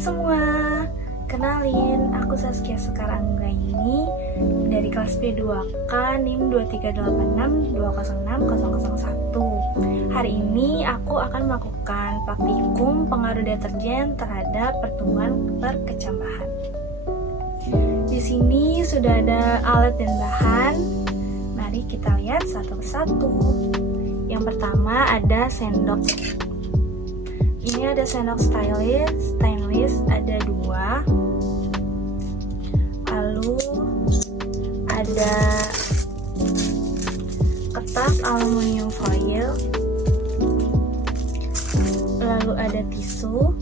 semua, kenalin, aku Saskia Sekaranggaini dari kelas B2K NIM 23862060001. Hari ini aku akan melakukan praktikum pengaruh deterjen terhadap pertumbuhan berkecambahan. Di sini sudah ada alat dan bahan. Mari kita lihat satu persatu. Yang pertama ada sendok. Ini ada sendok stainless ada 2. Lalu ada kertas aluminium foil. Lalu ada tisu.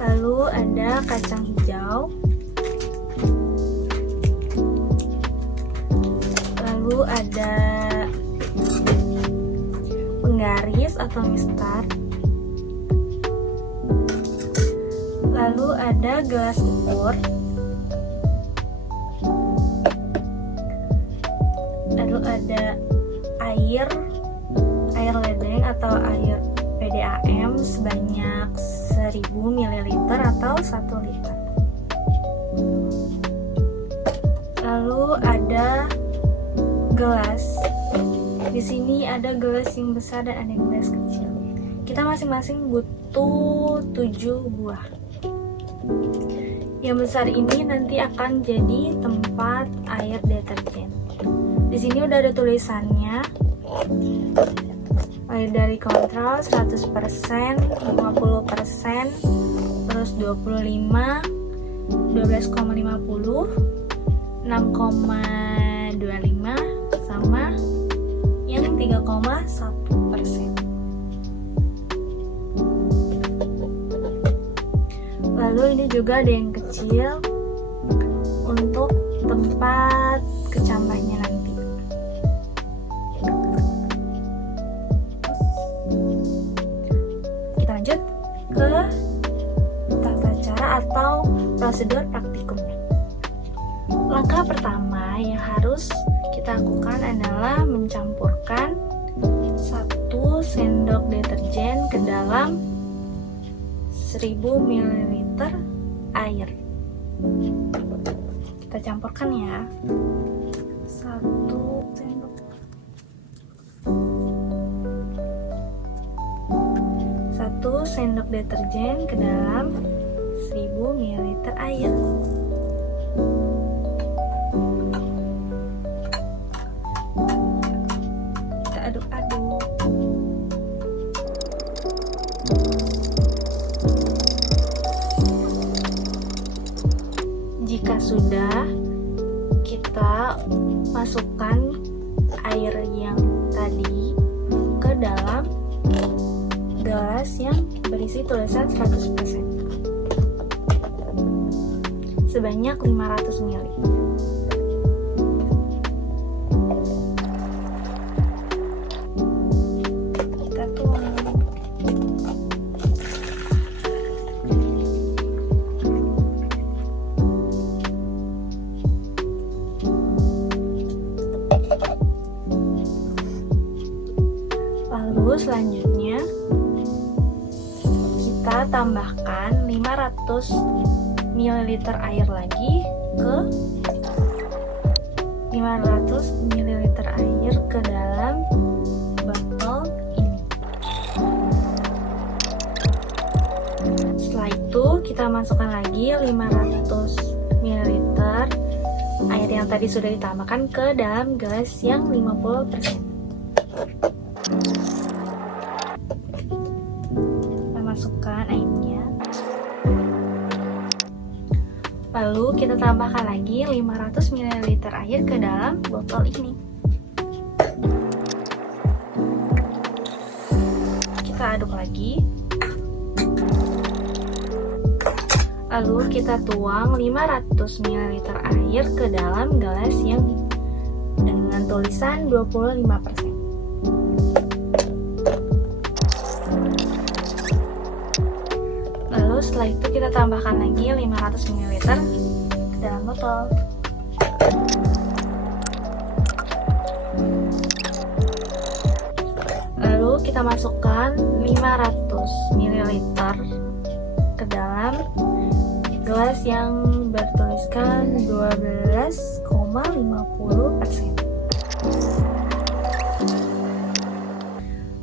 Lalu ada kacang hijau. Lalu ada penggaris atau mistar. Lalu ada gelas ukur. Lalu ada air ledeng atau air PDAM sebanyak 1000 ml atau 1 liter. Lalu ada gelas. Di sini ada gelas yang besar dan ada gelas kecil. Kita masing-masing butuh 7 buah. Yang besar ini nanti akan jadi tempat air deterjen. Di sini udah ada tulisannya. Mulai dari kontrol 100%, 50%, terus 25, 12,50, 6,25 sama yang 3,1%. Lalu ini juga ada yang kecil untuk tempat kecambahnya nanti. Kita lanjut ke tata cara atau prosedur praktikumnya. Langkah pertama yang harus kita lakukan adalah mencampurkan 1 sendok deterjen ke dalam 1000 ml air. Kita campurkan ya. 1 sendok. 1 sendok deterjen ke dalam 1000 ml air. Aduk-aduk. Jika sudah, kita masukkan air yang tadi ke dalam gelas yang berisi tulisan 100%. Sebanyak 500 ml. Lalu selanjutnya kita tambahkan 500 ml air lagi ke 500 ml air ke dalam botol ini. Setelah itu kita masukkan lagi 500 ml air yang tadi sudah ditambahkan ke dalam gelas yang 50%. Kita masukkan airnya. Lalu kita tambahkan lagi 500 ml air ke dalam botol ini. Kita aduk lagi. Lalu kita tuang 500 ml air ke dalam gelas yang dengan tulisan 25%. Lalu setelah itu kita tambahkan lagi 500 ml ke dalam botol. Lalu kita masukkan 500 ml ke dalam gelas yang bertuliskan 12,50%.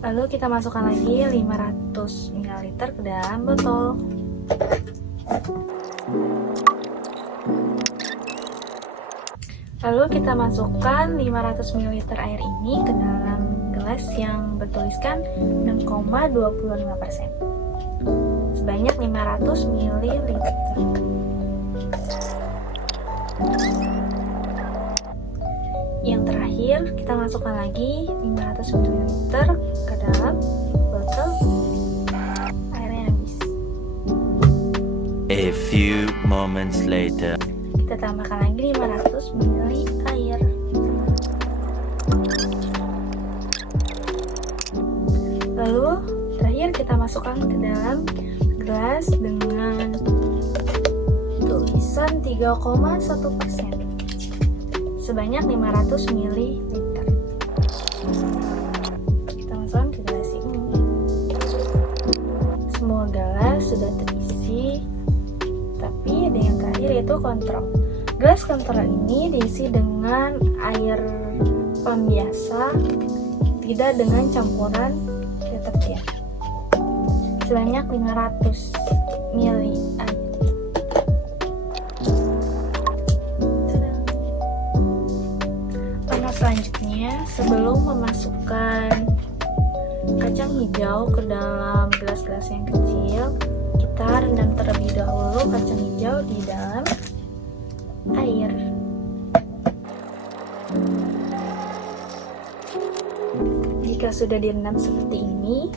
Lalu kita masukkan lagi 500 ml ke dalam botol. Lalu kita masukkan 500 ml air ini ke dalam gelas yang bertuliskan 6,25%. Sebanyak 500 ml. Yang terakhir, kita masukkan lagi 500 ml ke dalam botol. Airnya habis. A few moments later. Kita tambahkan lagi 500 ml air. Lalu terakhir kita masukkan ke dalam gelas dengan tulisan 3,1%. Sebanyak 500 ml. Kita masukkan ke gelas ini. Semua gelas sudah terisi, tapi ada yang terakhir yaitu kontrol. Gelas kontrol ini diisi dengan air pam biasa, tidak dengan campuran deterjen. Sebanyak 500 ml air. Selanjutnya, sebelum memasukkan kacang hijau ke dalam gelas-gelas yang kecil, kita rendam terlebih dahulu kacang hijau di dalam air. Jika sudah direndam seperti ini,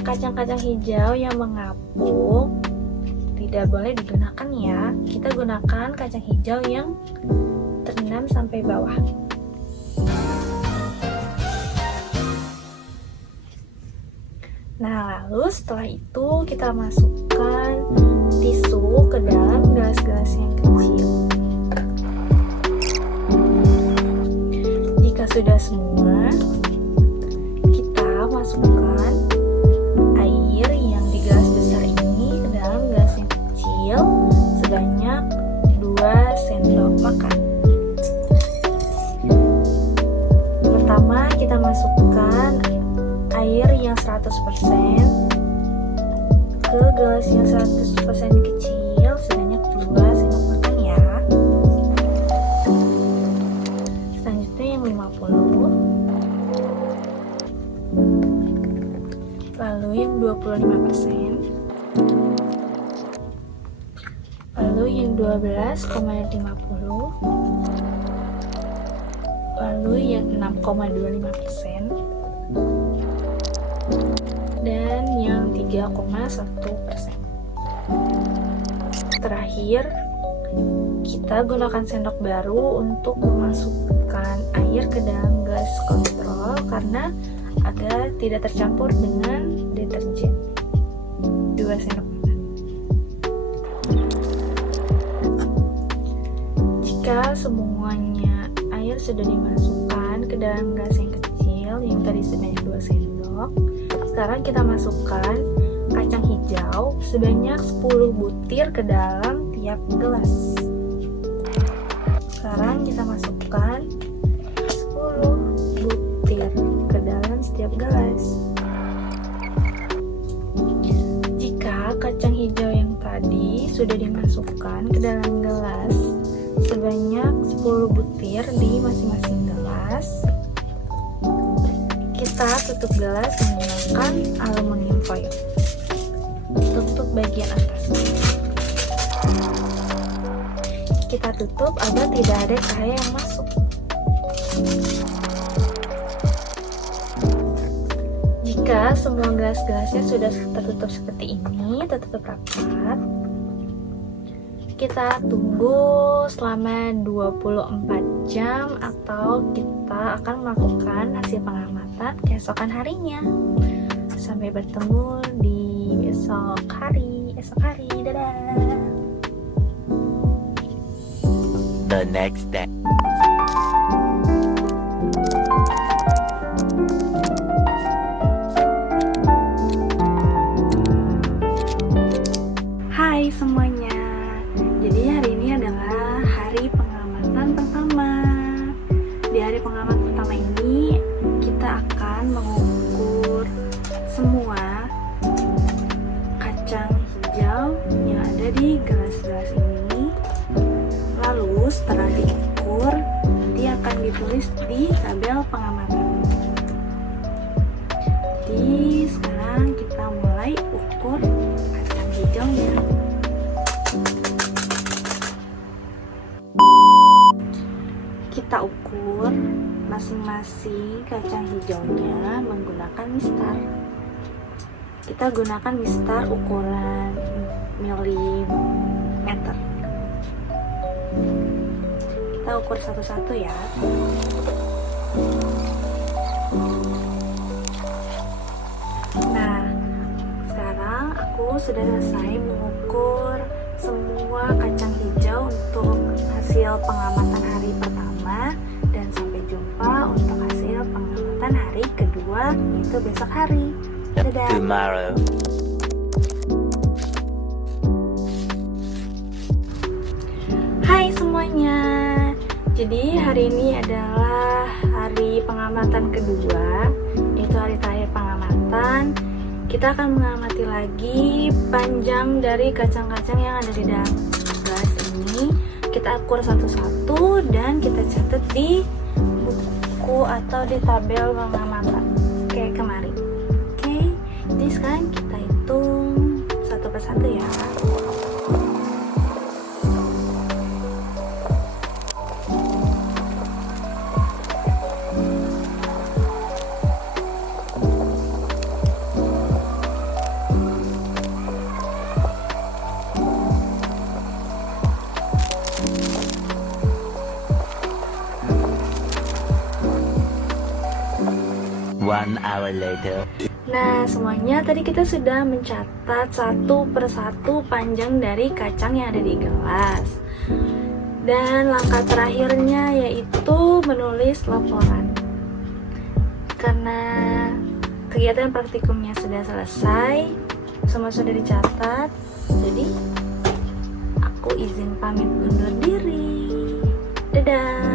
kacang-kacang hijau yang mengapung tidak boleh digunakan ya. Kita gunakan kacang hijau yang terendam sampai bawah. Nah, lalu setelah itu kita masukkan tisu ke dalam gelas-gelas yang kecil. Jika sudah semua, kita masukkan air yang di gelas besar ini ke dalam gelas yang kecil sebanyak 2 sendok makan. Pertama, kita masukkan air yang 100% ke gelas yang 100% kecil sebanyak 2 sendok makan ya. Selanjutnya yang 50, lalu yang 25%, lalu yang 12,50, lalu yang 6,25%, dan yang 3,1%. Terakhir, kita gunakan sendok baru untuk memasukkan air ke dalam gelas kontrol karena agar tidak tercampur dengan deterjen. 2 sendok makan. Jika semuanya air sudah dimasukkan ke dalam gelas yang kecil yang tadi sebanyak 2 sendok, sekarang kita masukkan kacang hijau sebanyak 10 butir ke dalam tiap gelas. Sekarang kita masukkan 10 butir ke dalam setiap gelas. Jika kacang hijau yang tadi sudah dimasukkan ke dalam gelas sebanyak 10 butir di masing-masing gelas, kita tutup gelas menggunakan aluminium foil. Tutup bagian atas. Kita tutup agar tidak ada cahaya yang masuk. Jika semua gelas-gelasnya sudah tertutup seperti ini, tertutup rapat, kita tunggu selama 24 jam atau kita akan melakukan hasil pengamatan keesokan harinya. Sampai bertemu di esok hari. Dadah. The next day. Hai semuanya, jadi hari ini adalah hari pengamatan pertama. Di hari pengamatan pertama ini kita akan mengukur semua kacang hijau yang ada di gelas-gelas ini. Lalu setelah diukur, nanti akan ditulis di tabel pengamatan. Jadi sekarang kita mulai ukur kacang hijaunya. Kita ukur masing-masing kacang hijaunya menggunakan mistar. Kita gunakan mistar ukuran milimeter. Kita ukur satu-satu ya. Nah, sekarang aku sudah selesai mengukur semua kacang hijau untuk hasil pengamatan hari pertama, dan sampai jumpa untuk hasil pengamatan hari kedua, yaitu besok hari. Dadah. Tomorrow. Hai semuanya. Jadi hari ini adalah hari pengamatan kedua, yaitu hari terakhir pengamatan. Kita akan mengamati lagi panjang dari kacang-kacang yang ada di dalam gelas ini. Kita ukur satu-satu dan kita catat di buku atau di tabel pengamatan kayak kemarin. Oke, jadi sekarang kita hitung satu persatu ya. One hour later. Nah, semuanya tadi kita sudah mencatat satu persatu panjang dari kacang yang ada di gelas. Dan langkah terakhirnya yaitu menulis laporan. Karena kegiatan praktikumnya sudah selesai, semua sudah dicatat, jadi aku izin pamit undur diri. Dadah.